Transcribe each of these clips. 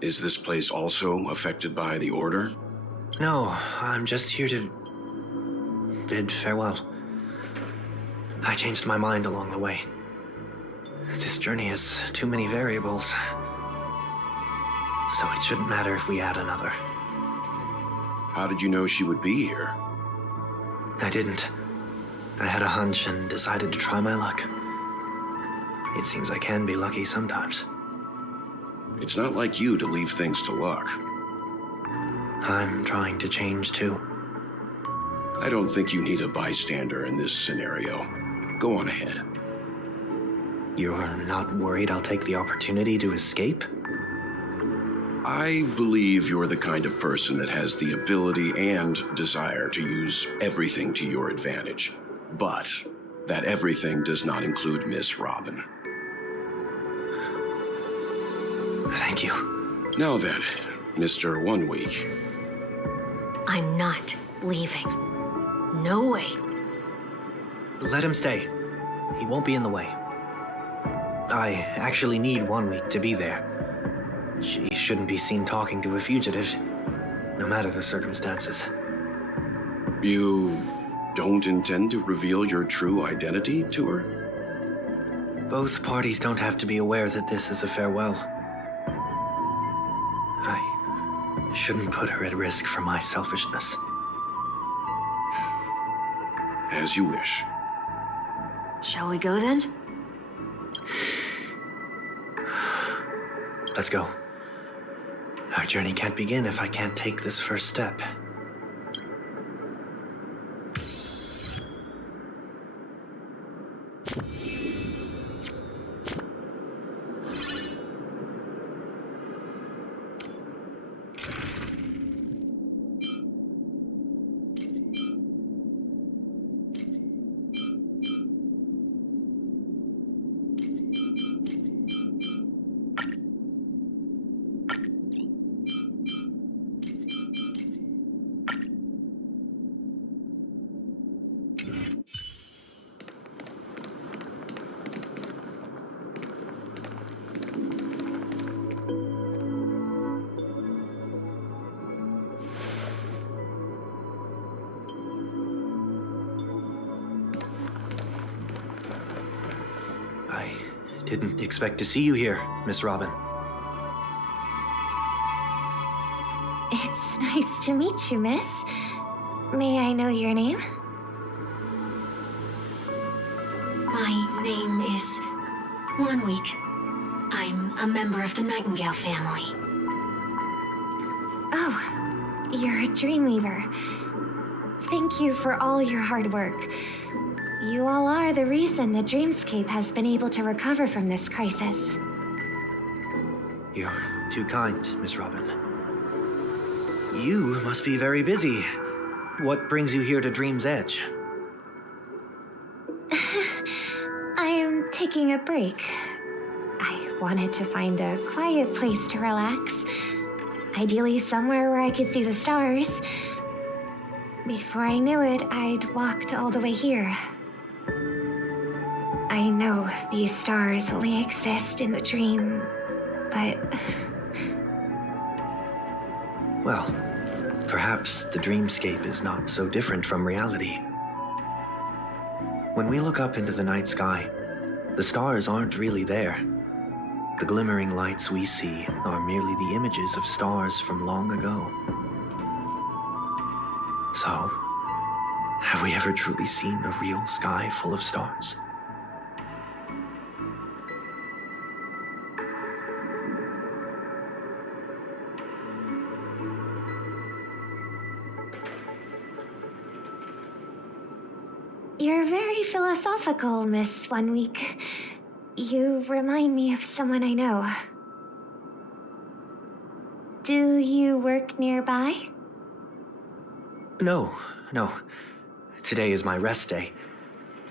Is this place also affected by the Order? No, I'm just here to bid farewell. I changed my mind along the way. This journey has too many variables, so it shouldn't matter if we add another. How did you know she would be here? I didn't. I had a hunch and decided to try my luck. It seems I can be lucky sometimes. It's not like you to leave things to luck. I'm trying to change too. I don't think you need a bystander in this scenario. Go on ahead. You're not worried I'll take the opportunity to escape? I believe you're the kind of person that has the ability and desire to use everything to your advantage. But that everything does not include Miss Robin. Thank you. Now then, Mr. 1 Week. I'm not leaving. No way. Let him stay. He won't be in the way. I actually need 1 week to be there. She shouldn't be seen talking to a fugitive, no matter the circumstances. You don't intend to reveal your true identity to her? Both parties don't have to be aware that this is a farewell. I shouldn't put her at risk for my selfishness. As you wish. Shall we go then? Let's go. Our journey can't begin if I can't take this first step. I didn't expect to see you here, Miss Robin. It's nice to meet you, miss. May I know your name? My name is 1 Week. I'm a member of the Nightingale family. Oh, you're a Dreamweaver. Thank you for all your hard work. You all are the reason the dreamscape has been able to recover from this crisis. You're too kind, Miss Robin. You must be very busy. What brings you here to Dream's Edge? I am taking a break. I wanted to find a quiet place to relax. Ideally somewhere where I could see the stars. Before I knew it, I'd walked all the way here. I know these stars only exist in the dream, but... Well, perhaps the dreamscape is not so different from reality. When we look up into the night sky, the stars aren't really there. The glimmering lights we see are merely the images of stars from long ago. So, have we ever truly seen a real sky full of stars? You're very philosophical, Miss 1 Week. You remind me of someone I know. Do you work nearby? No. Today is my rest day.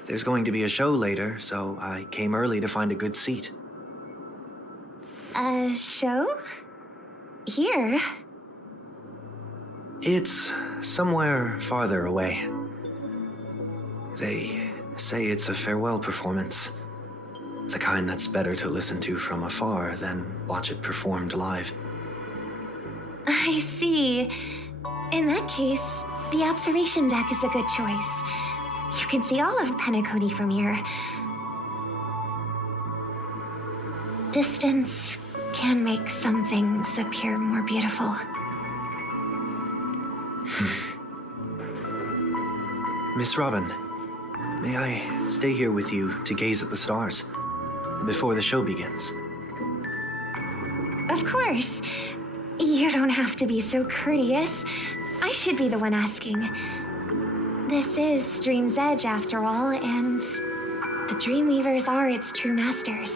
There's going to be a show later, so I came early to find a good seat. A show? Here? It's somewhere farther away. They say it's a farewell performance. The kind that's better to listen to from afar than watch it performed live. I see. In that case, the observation deck is a good choice. You can see all of Penacony from here. Distance can make some things appear more beautiful. Miss Robin, may I stay here with you to gaze at the stars before the show begins? Of course. You don't have to be so courteous. I should be the one asking. This is Dream's Edge, after all, and the Dreamweavers are its true masters.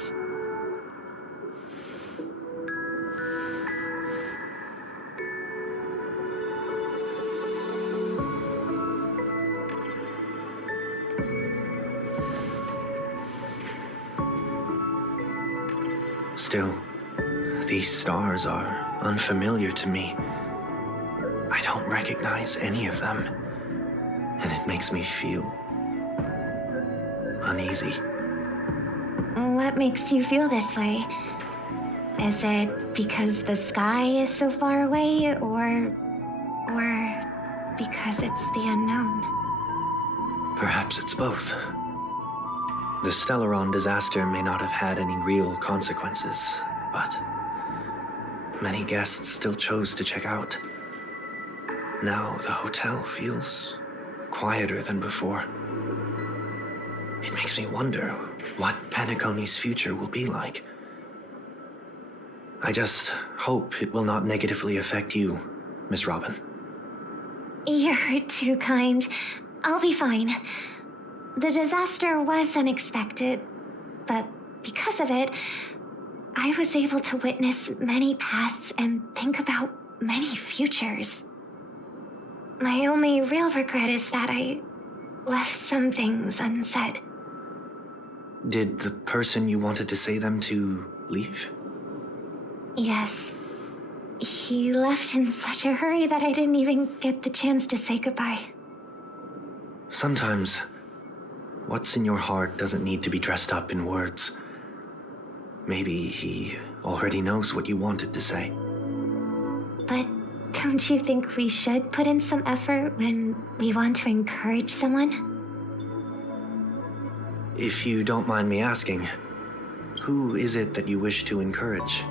Still, these stars are unfamiliar to me. I don't recognize any of them, and it makes me feel uneasy. What makes you feel this way? Is it because the sky is so far away, or because it's the unknown? Perhaps it's both. The Stellaron disaster may not have had any real consequences, but many guests still chose to check out. Now the hotel feels quieter than before. It makes me wonder what Penacony's future will be like. I just hope it will not negatively affect you, Miss Robin. You're too kind. I'll be fine. The disaster was unexpected, but because of it, I was able to witness many pasts and think about many futures. My only real regret is that I left some things unsaid. Did the person you wanted to say them to leave? Yes. He left in such a hurry that I didn't even get the chance to say goodbye. Sometimes, what's in your heart doesn't need to be dressed up in words. Maybe he already knows what you wanted to say. But don't you think we should put in some effort when we want to encourage someone? If you don't mind me asking, who is it that you wish to encourage?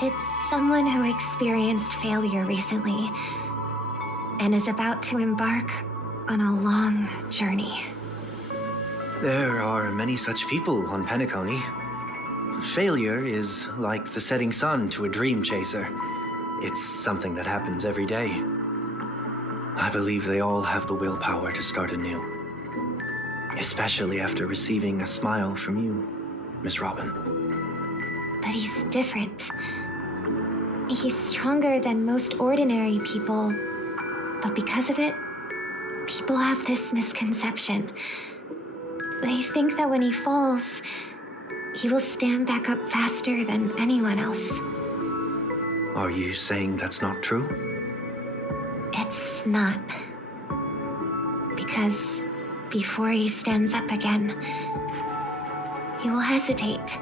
It's someone who experienced failure recently and is about to embark on a long journey. There are many such people on Penacony. Failure is like the setting sun to a dream chaser. It's something that happens every day. I believe they all have the willpower to start anew. Especially after receiving a smile from you, Miss Robin. But he's different. He's stronger than most ordinary people, but because of it, people have this misconception. They think that when he falls, he will stand back up faster than anyone else. Are you saying that's not true? It's not. Because before he stands up again, he will hesitate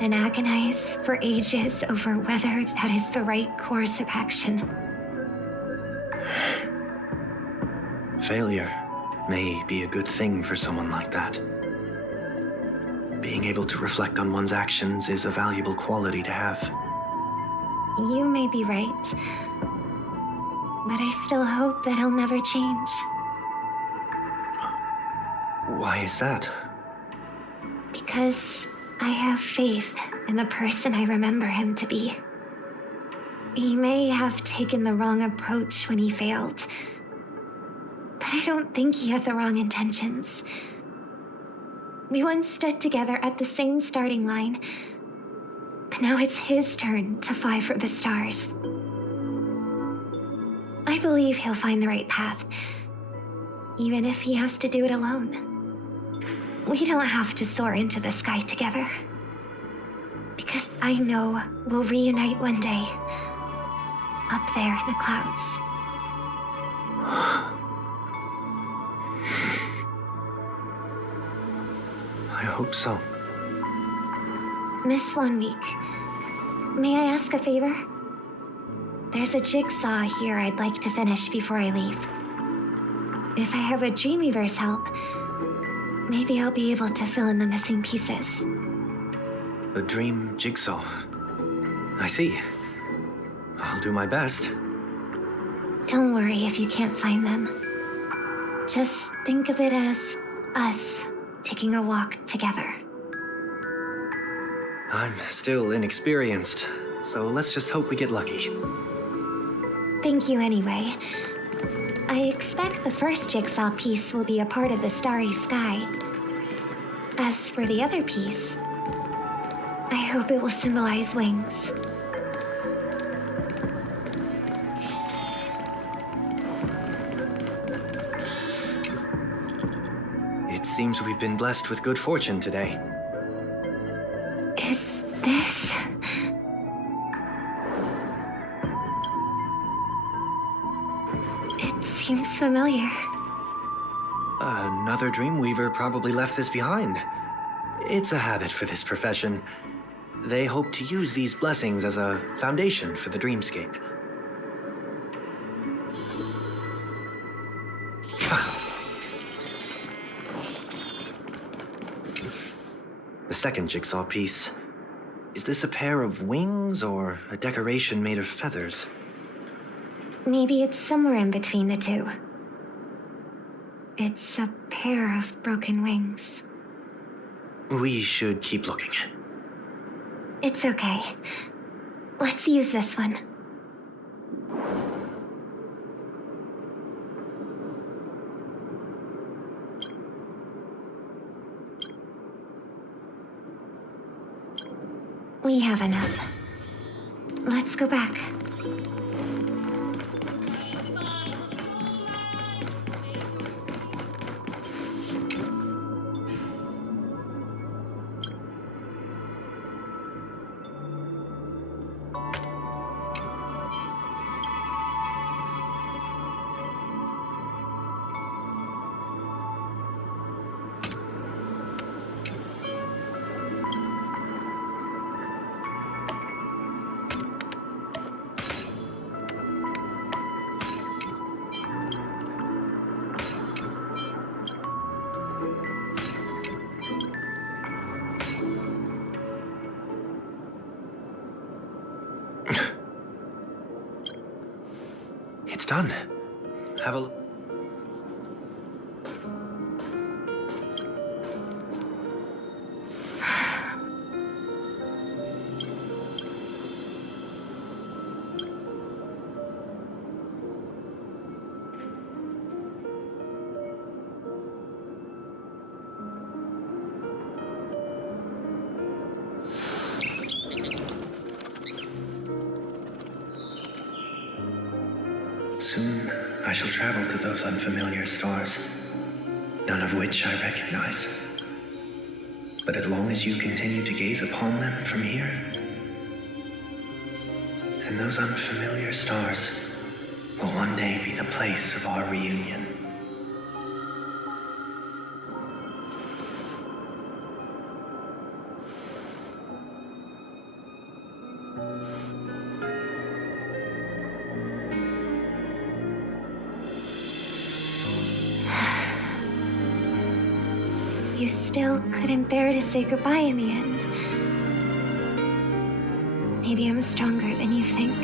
and agonize for ages over whether that is the right course of action. Failure may be a good thing for someone like that. Being able to reflect on one's actions is a valuable quality to have. You may be right, but I still hope that he'll never change. Why is that? Because I have faith in the person I remember him to be. He may have taken the wrong approach when he failed, but I don't think he had the wrong intentions. We once stood together at the same starting line, but now it's his turn to fly for the stars. I believe he'll find the right path, even if he has to do it alone. We don't have to soar into the sky together, because I know we'll reunite one day, up there in the clouds. I hope so. Miss 1 Week, may I ask a favor? There's a jigsaw here I'd like to finish before I leave. If I have a Dreamweaver's help, maybe I'll be able to fill in the missing pieces. A dream jigsaw. I see. I'll do my best. Don't worry if you can't find them. Just think of it as us taking a walk together. I'm still inexperienced, so let's just hope we get lucky. Thank you anyway. I expect the first jigsaw piece will be a part of the starry sky. As for the other piece, I hope it will symbolize wings. It seems we've been blessed with good fortune today. Is this... It seems familiar. Another Dreamweaver probably left this behind. It's a habit for this profession. They hope to use these blessings as a foundation for the dreamscape. The second jigsaw piece. Is this a pair of wings or a decoration made of feathers? Maybe it's somewhere in between the two. It's a pair of broken wings. We should keep looking. It's okay. Let's use this one. We have enough. Let's go back. It's done. Have a look. Soon, I shall travel to those unfamiliar stars, none of which I recognize. But as long as you continue to gaze upon them from here, then those unfamiliar stars will one day be the place of our reunion. You still couldn't bear to say goodbye in the end. Maybe I'm stronger than you think.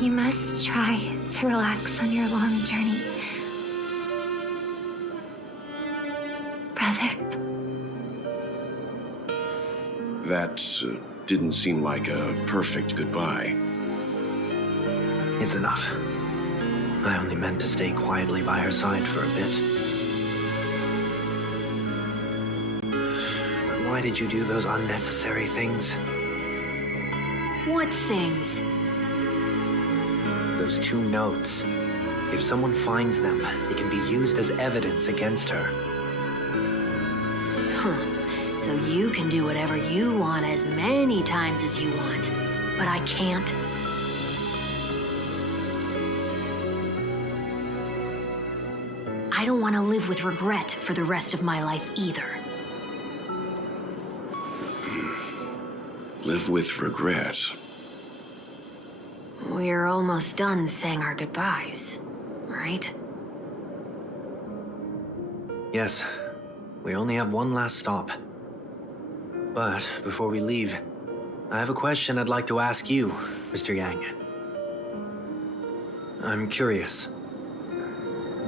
You must try to relax on your long journey. Brother. That didn't seem like a perfect goodbye. It's enough. I only meant to stay quietly by her side for a bit. But why did you do those unnecessary things? What things? Those 2 notes. If someone finds them, they can be used as evidence against her. Huh. So you can do whatever you want as many times as you want, but I can't. I don't want to live with regret for the rest of my life either. live with regret. We're almost done saying our goodbyes, right? Yes, we only have one last stop. But before we leave, I have a question I'd like to ask you, Mr. Yang. I'm curious.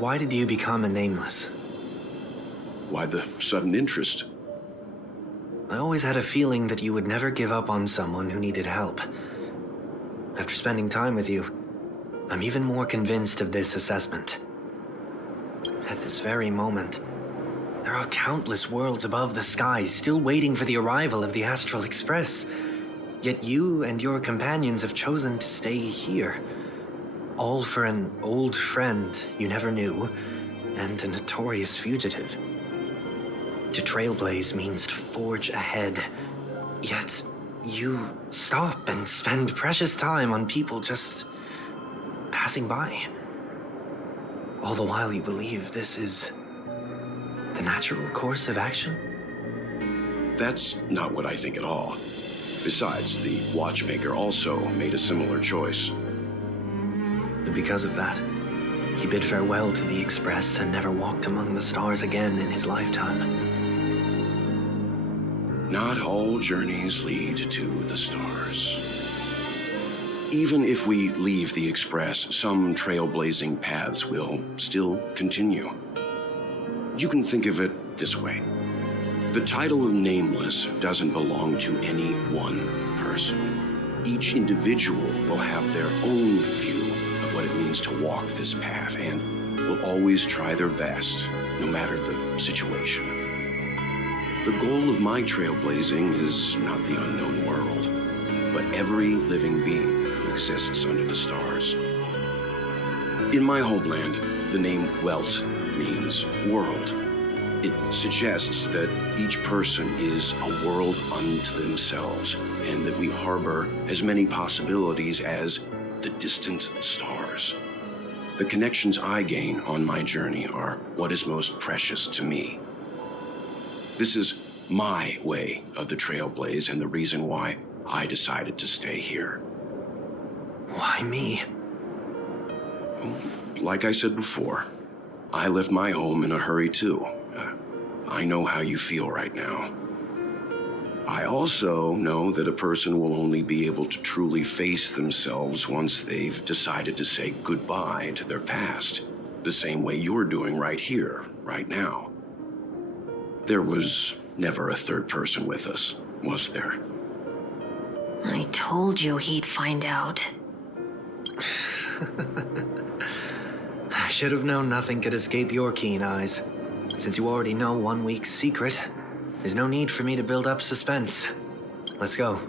Why did you become a nameless? Why the sudden interest? I always had a feeling that you would never give up on someone who needed help. After spending time with you, I'm even more convinced of this assessment. At this very moment, there are countless worlds above the skies still waiting for the arrival of the Astral Express. Yet you and your companions have chosen to stay here. All for an old friend you never knew, and a notorious fugitive. To trailblaze means to forge ahead. Yet, you stop and spend precious time on people just passing by. All the while you believe this is the natural course of action? That's not what I think at all. Besides, the watchmaker also made a similar choice. And because of that, he bid farewell to the Express and never walked among the stars again in his lifetime. Not all journeys lead to the stars. Even if we leave the Express, some trailblazing paths will still continue. You can think of it this way. The title of Nameless doesn't belong to any one person. Each individual will have their own view of what it means to walk this path and will always try their best, no matter the situation. The goal of my trailblazing is not the unknown world, but every living being who exists under the stars. In my homeland, the name Welt means world. It suggests that each person is a world unto themselves, and that we harbor as many possibilities as the distant stars. The connections I gain on my journey are what is most precious to me. This is my way of the Trailblaze and the reason why I decided to stay here. Why me? Like I said before, I left my home in a hurry too. I know how you feel right now. I also know that a person will only be able to truly face themselves once they've decided to say goodbye to their past, the same way you're doing right here, right now. There was never a third person with us, was there? I told you he'd find out. I should have known nothing could escape your keen eyes. Since you already know 1 week's secret, there's no need for me to build up suspense. Let's go.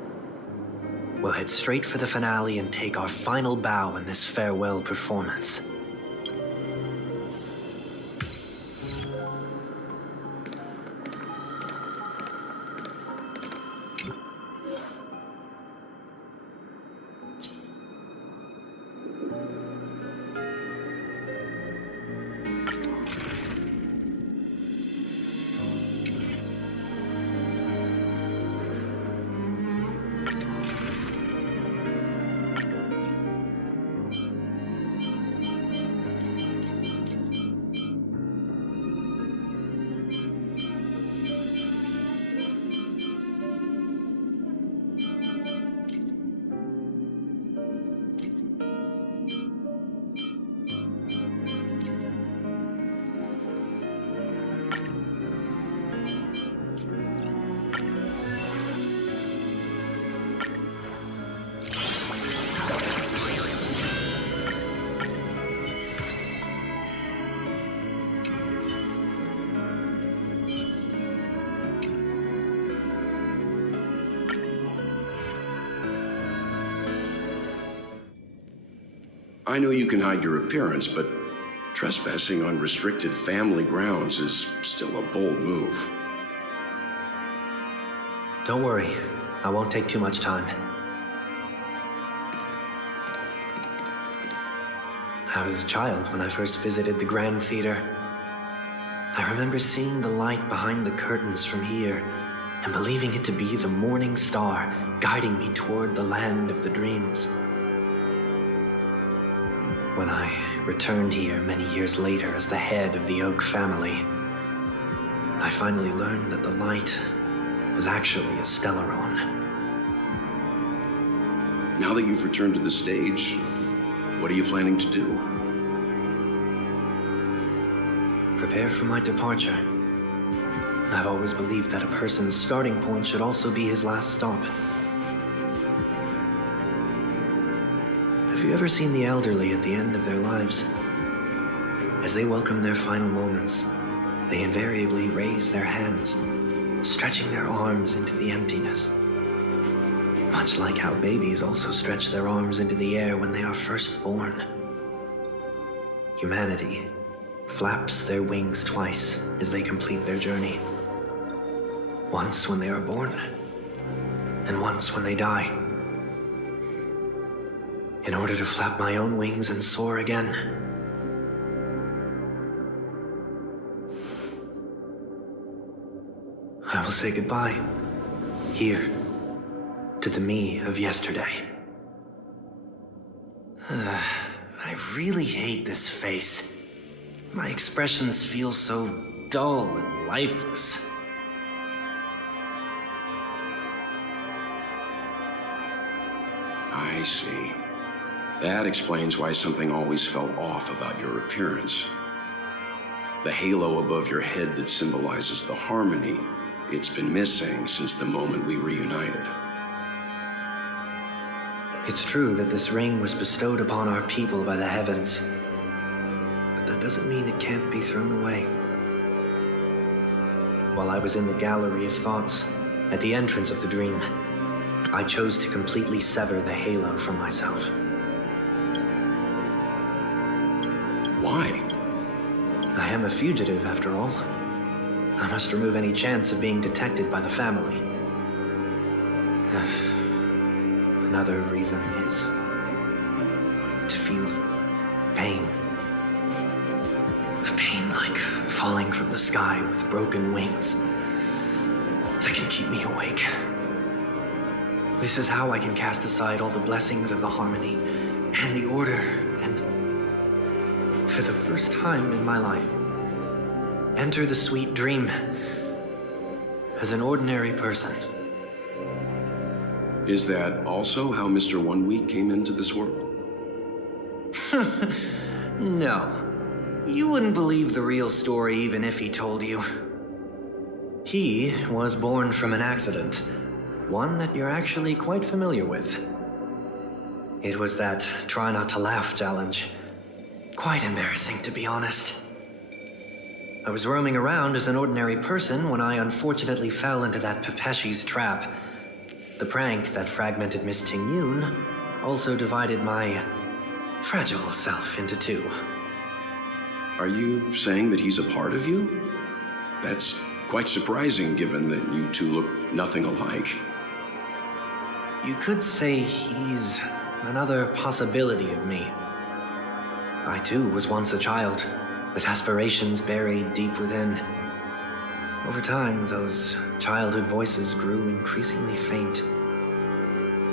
We'll head straight for the finale and take our final bow in this farewell performance. I know you can hide your appearance, but trespassing on restricted family grounds is still a bold move. Don't worry, I won't take too much time. I was a child when I first visited the Grand Theater. I remember seeing the light behind the curtains from here and believing it to be the morning star guiding me toward the land of the dreams. When I returned here many years later as the head of the Oak family, I finally learned that the light was actually a stellaron. Now that you've returned to the stage, what are you planning to do? Prepare for my departure. I've always believed that a person's starting point should also be his last stop. Have you ever seen the elderly at the end of their lives? As they welcome their final moments, they invariably raise their hands, stretching their arms into the emptiness. Much like how babies also stretch their arms into the air when they are first born. Humanity flaps their wings twice as they complete their journey. Once when they are born, and once when they die. In order to flap my own wings and soar again. I will say goodbye, here, to the me of yesterday. I really hate this face. My expressions feel so dull and lifeless. I see. That explains why something always felt off about your appearance. The halo above your head that symbolizes the harmony, it's been missing since the moment we reunited. It's true that this ring was bestowed upon our people by the heavens, but that doesn't mean it can't be thrown away. While I was in the gallery of thoughts, at the entrance of the dream, I chose to completely sever the halo from myself. Why? I am a fugitive, after all. I must remove any chance of being detected by the family. Another reason is to feel pain. A pain like falling from the sky with broken wings that can keep me awake. This is how I can cast aside all the blessings of the harmony and the order and, for the first time in my life, enter the sweet dream as an ordinary person. Is that also how Mr. 1 Week came into this world? No. You wouldn't believe the real story even if he told you. He was born from an accident. One that you're actually quite familiar with. It was that try not to laugh challenge. Quite embarrassing, to be honest. I was roaming around as an ordinary person when I unfortunately fell into that Pepeshi's trap. The prank that fragmented Miss Ting-Yun also divided my fragile self into two. Are you saying that he's a part of you? That's quite surprising given that you two look nothing alike. You could say he's another possibility of me. I too was once a child, with aspirations buried deep within. Over time, those childhood voices grew increasingly faint.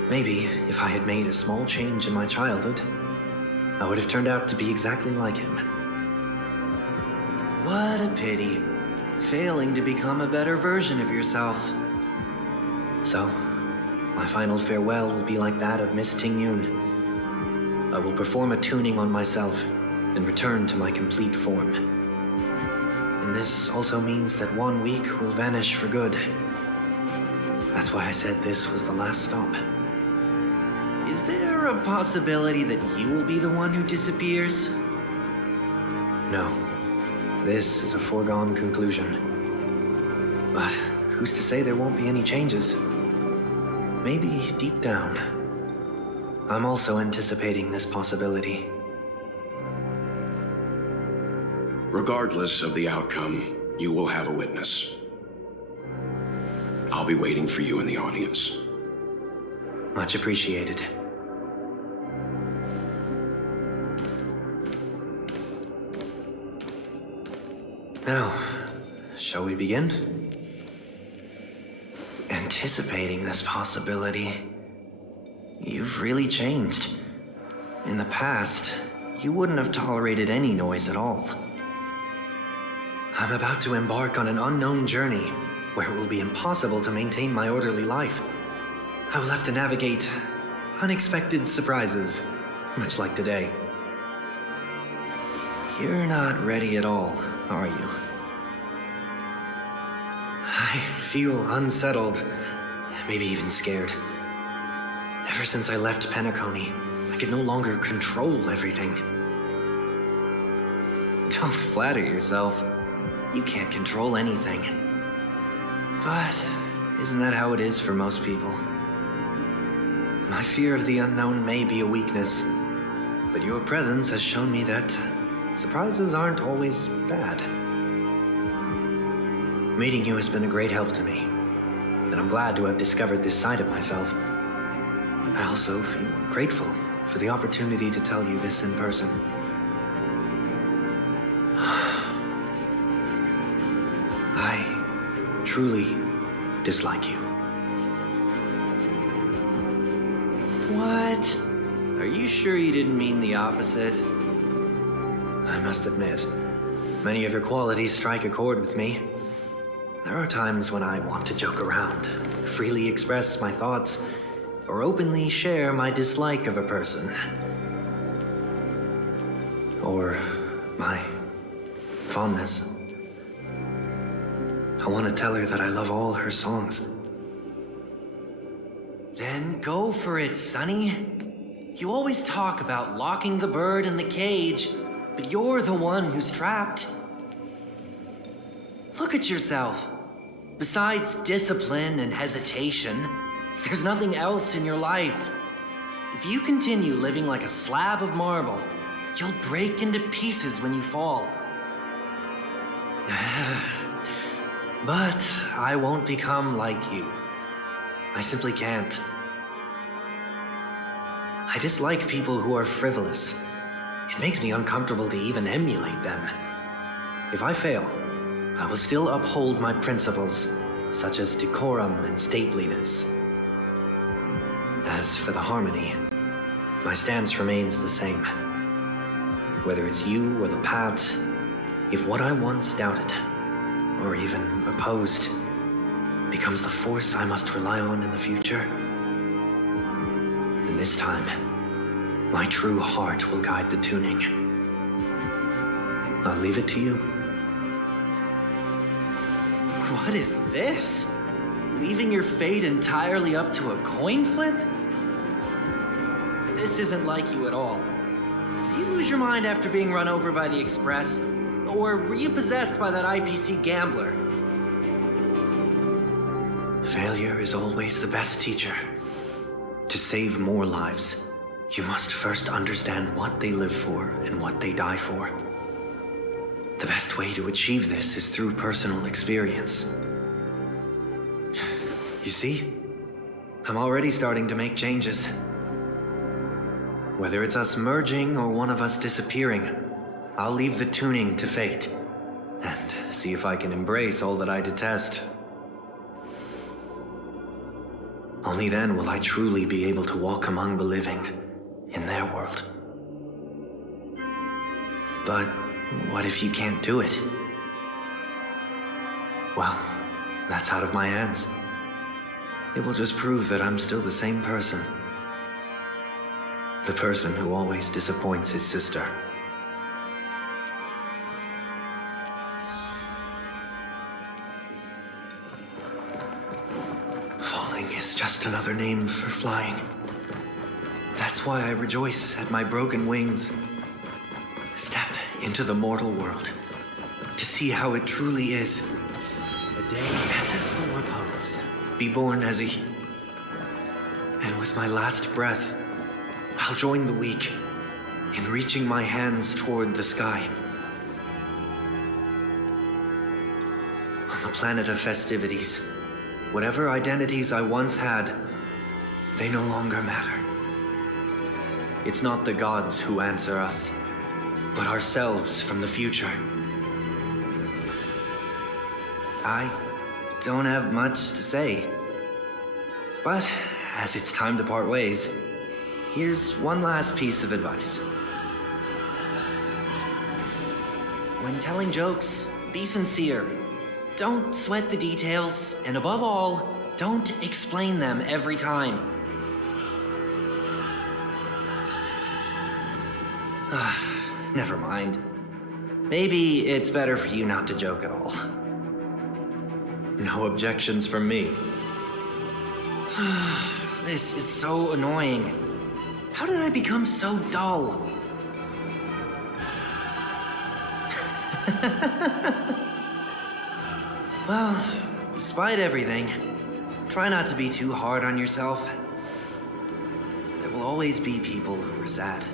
Maybe if I had made a small change in my childhood, I would have turned out to be exactly like him. What a pity, failing to become a better version of yourself. So, my final farewell will be like that of Miss Ting-Yun. I will perform a tuning on myself and return to my complete form. And this also means that 1 week will vanish for good. That's why I said this was the last stop. Is there a possibility that you will be the one who disappears? No. This is a foregone conclusion. But who's to say there won't be any changes? Maybe deep down, I'm also anticipating this possibility. Regardless of the outcome, you will have a witness. I'll be waiting for you in the audience. Much appreciated. Now, shall we begin? anticipating this possibility. You've really changed. In the past, you wouldn't have tolerated any noise at all. I'm about to embark on an unknown journey where it will be impossible to maintain my orderly life. I will have to navigate unexpected surprises, much like today. You're not ready at all, are you? I feel unsettled, maybe even scared. Ever since I left Penacony, I could no longer control everything. Don't flatter yourself. You can't control anything. But isn't that how it is for most people? My fear of the unknown may be a weakness, but your presence has shown me that surprises aren't always bad. Meeting you has been a great help to me, and I'm glad to have discovered this side of myself. I also feel grateful for the opportunity to tell you this in person. I truly dislike you. What? Are you sure you didn't mean the opposite? I must admit, many of your qualities strike a chord with me. There are times when I want to joke around, freely express my thoughts, or openly share my dislike of a person. Or my fondness. I want to tell her that I love all her songs. Then go for it, Sonny. You always talk about locking the bird in the cage, but you're the one who's trapped. Look at yourself. Besides discipline and hesitation, there's nothing else in your life. If you continue living like a slab of marble, you'll break into pieces when you fall. But I won't become like you. I simply can't. I dislike people who are frivolous. It makes me uncomfortable to even emulate them. If I fail, I will still uphold my principles, such as decorum and stateliness. As for the harmony, my stance remains the same. Whether it's you or the paths, if what I once doubted, or even opposed, becomes the force I must rely on in the future, then this time, my true heart will guide the tuning. I'll leave it to you. What is this? Leaving your fate entirely up to a coin flip? This isn't like you at all. Did you lose your mind after being run over by the Express? Or were you possessed by that IPC gambler? Failure is always the best teacher. To save more lives, you must first understand what they live for and what they die for. The best way to achieve this is through personal experience. You see? I'm already starting to make changes. Whether it's us merging or one of us disappearing, I'll leave the tuning to fate, and see if I can embrace all that I detest. Only then will I truly be able to walk among the living in their world. But what if you can't do it? Well, that's out of my hands. It will just prove that I'm still the same person. The person who always disappoints his sister. Falling is just another name for flying. That's why I rejoice at my broken wings. Step into the mortal world to see how it truly is. A day ended for repose. Be born as a... And with my last breath, I'll join the weak in reaching my hands toward the sky. On the planet of festivities, whatever identities I once had, they no longer matter. It's not the gods who answer us, but ourselves from the future. I don't have much to say. But as it's time to part ways, here's one last piece of advice. When telling jokes, be sincere. Don't sweat the details, and above all, don't explain them every time. Never mind. Maybe it's better for you not to joke at all. No objections from me. This is so annoying. How did I become so dull? Well, despite everything, try not to be too hard on yourself. There will always be people who are sad.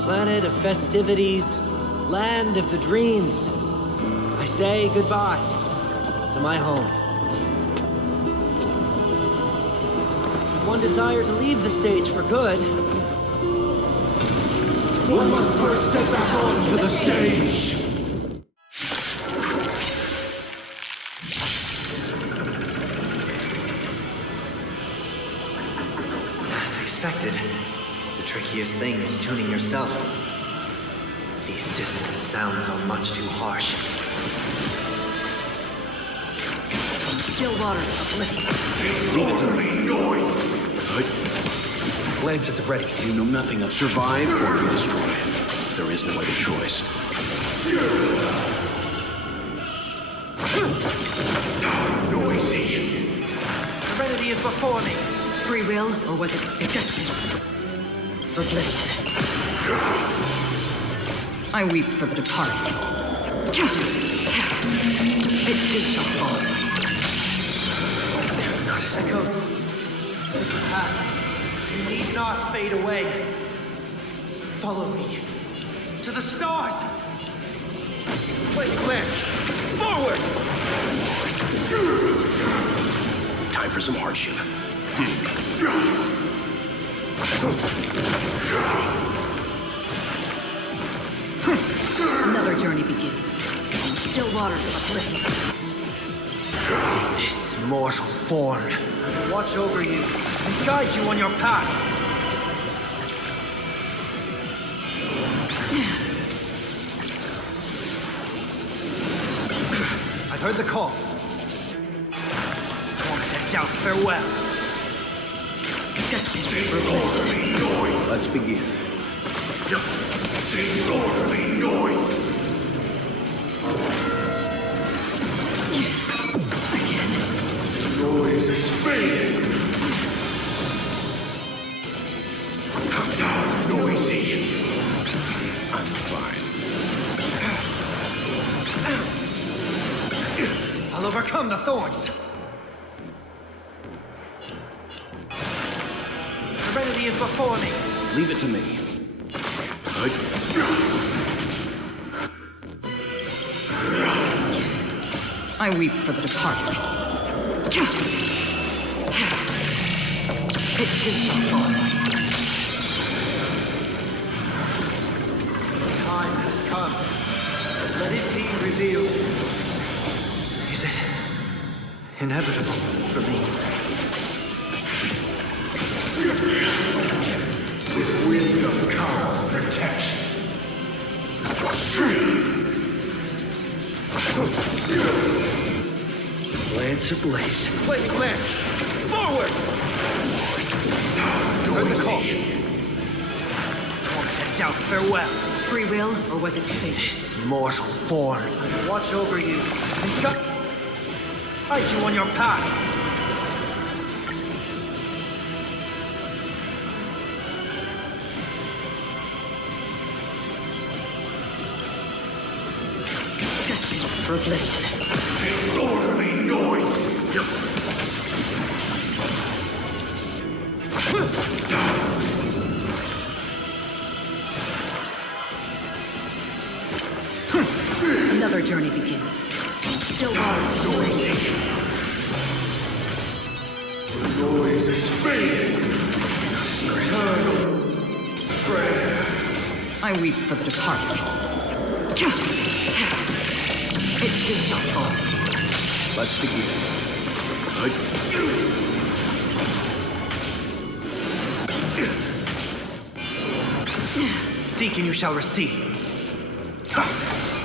Planet of festivities, land of the dreams. I say goodbye to my home. Should one desire to leave the stage for good, One must first step back onto the stage! as expected, the trickiest thing is tuning yourself. These dissonant sounds are much too harsh. Still water uplifting. Disorderly noise! Lance at the ready. You know nothing of survive or be destroyed. There is no other choice. Noisy! Serenity is before me. Free will, or was it destiny? Oblivion. I weep for the departed. It too shall fall. Not a second. Slip the path. You need not fade away. Follow me. To the stars! Flaming lance! Forward! Time for some hardship. Another journey begins. Still water uplifting. This mortal form will watch over you and guide you on your path. I've heard the call. Tormented doubt, farewell. Disorderly noise! Let's begin. Disorderly noise! Noise is fading! Come down, noisy! I'm fine. I'll overcome the thorns. Serenity is before me. Leave it to me. I weep for the departed. It too shall fall. Time has come. Let it be revealed. Is it inevitable for me? With wisdom comes protection. Lance ablaze. Flaming lance! Forward! Heard the call. Tormented doubt, farewell. Free will, or was it fate? This mortal form will watch over you and guide you on your path. Destiny for oblivion. Disorderly noise! Another journey begins. Still noisy. The noise is fading. Eternal prayer. I weep for the departed. It too shall fall. Let's begin. Seek and you shall receive.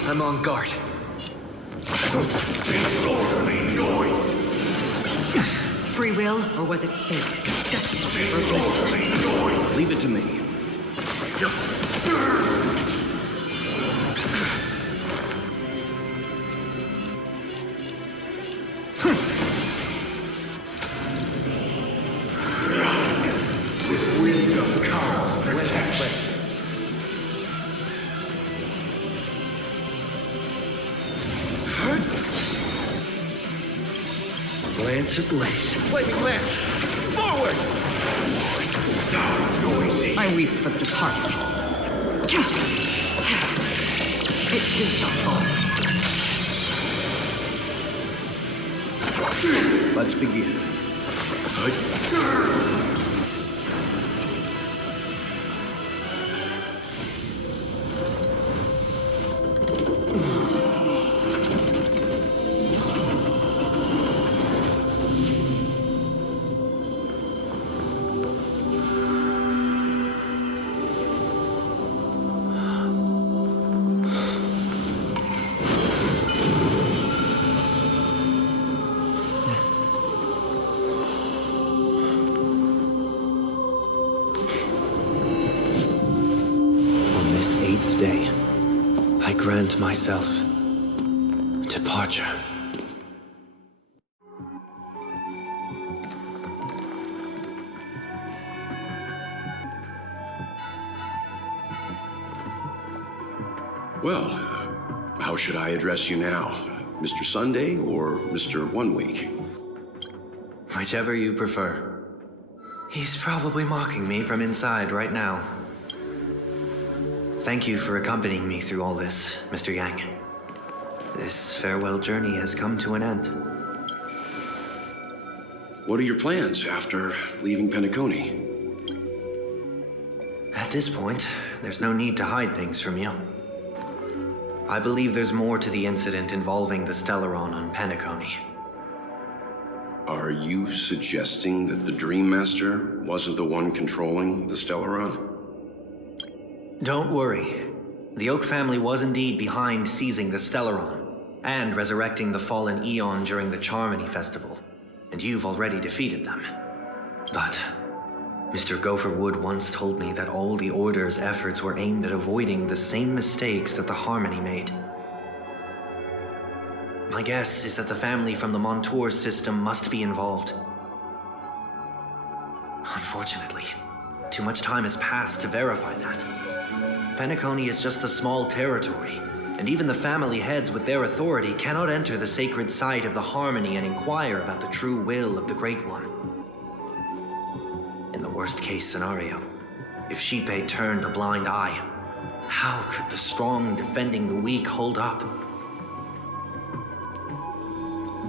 I'm on guard. Disorderly noise. Free will, or was it fate? Destiny. Disorderly noise. Leave it to me. With wisdom comes protection. Lance ablaze. Flaming lance! Forward! Now noisy. I weep for the departed. It too shall fall. Let's begin. Day, I grant myself departure. Well, how should I address you now? Mr. Sunday or Mr. 1 Week? Whichever you prefer. He's probably mocking me from inside right now. Thank you for accompanying me through all this, Mr. Yang. This farewell journey has come to an end. What are your plans after leaving Penacony? At this point, there's no need to hide things from you. I believe there's more to the incident involving the Stellaron on Penacony. Are you suggesting that the Dream Master wasn't the one controlling the Stellaron? Don't worry. The Oak family was indeed behind seizing the Stellaron and resurrecting the fallen Eon during the Charmony Festival, and you've already defeated them. But Mr. Gopherwood once told me that all the Order's efforts were aimed at avoiding the same mistakes that the Harmony made. My guess is that the family from the Montour system must be involved. Unfortunately, too much time has passed to verify that. Penacony is just a small territory, and even the family heads with their authority cannot enter the sacred site of the Harmony and inquire about the true will of the Great One. In the worst-case scenario, if Sheepate turned a blind eye, how could the strong defending the weak hold up?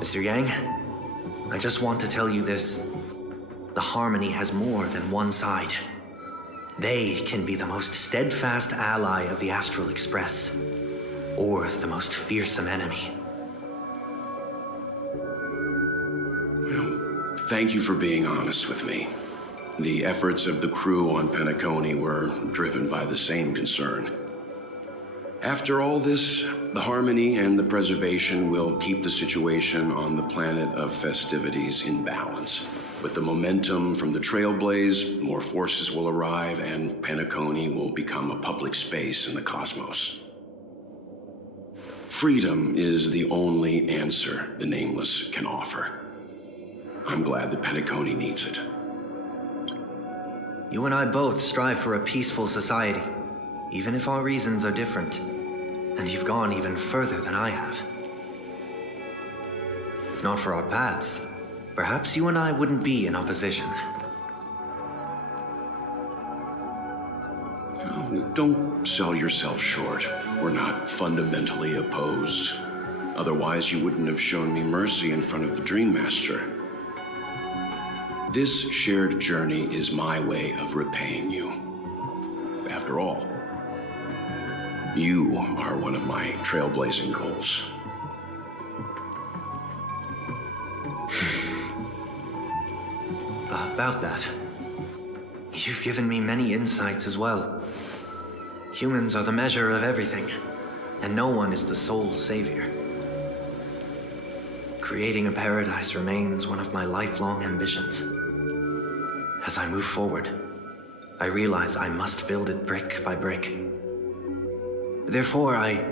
Mr. Yang, I just want to tell you this. The Harmony has more than one side. They can be the most steadfast ally of the Astral Express, or the most fearsome enemy. Well, thank you for being honest with me. The efforts of the crew on Penacony were driven by the same concern. After all this, the Harmony and the Preservation will keep the situation on the planet of festivities in balance. With the momentum from the Trailblazer, more forces will arrive and Penacony will become a public space in the cosmos. Freedom is the only answer the Nameless can offer. I'm glad that Penacony needs it. You and I both strive for a peaceful society, even if our reasons are different. And you've gone even further than I have. If not for our paths, perhaps you and I wouldn't be in opposition. Don't sell yourself short. We're not fundamentally opposed. Otherwise, you wouldn't have shown me mercy in front of the Dream Master. This shared journey is my way of repaying you. After all, you are one of my trailblazing goals. About that, you've given me many insights as well. Humans are the measure of everything, and no one is the sole savior. Creating a paradise remains one of my lifelong ambitions. As I move forward, I realize I must build it brick by brick. Therefore, I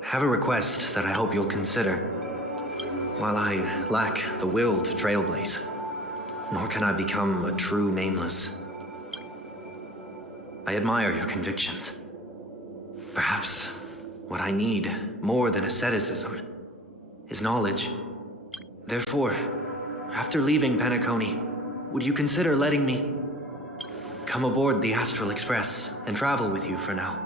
have a request that I hope you'll consider. While I lack the will to trailblaze, nor can I become a true nameless, I admire your convictions. Perhaps what I need more than asceticism is knowledge. Therefore, after leaving Penacony, would you consider letting me come aboard the Astral Express and travel with you for now?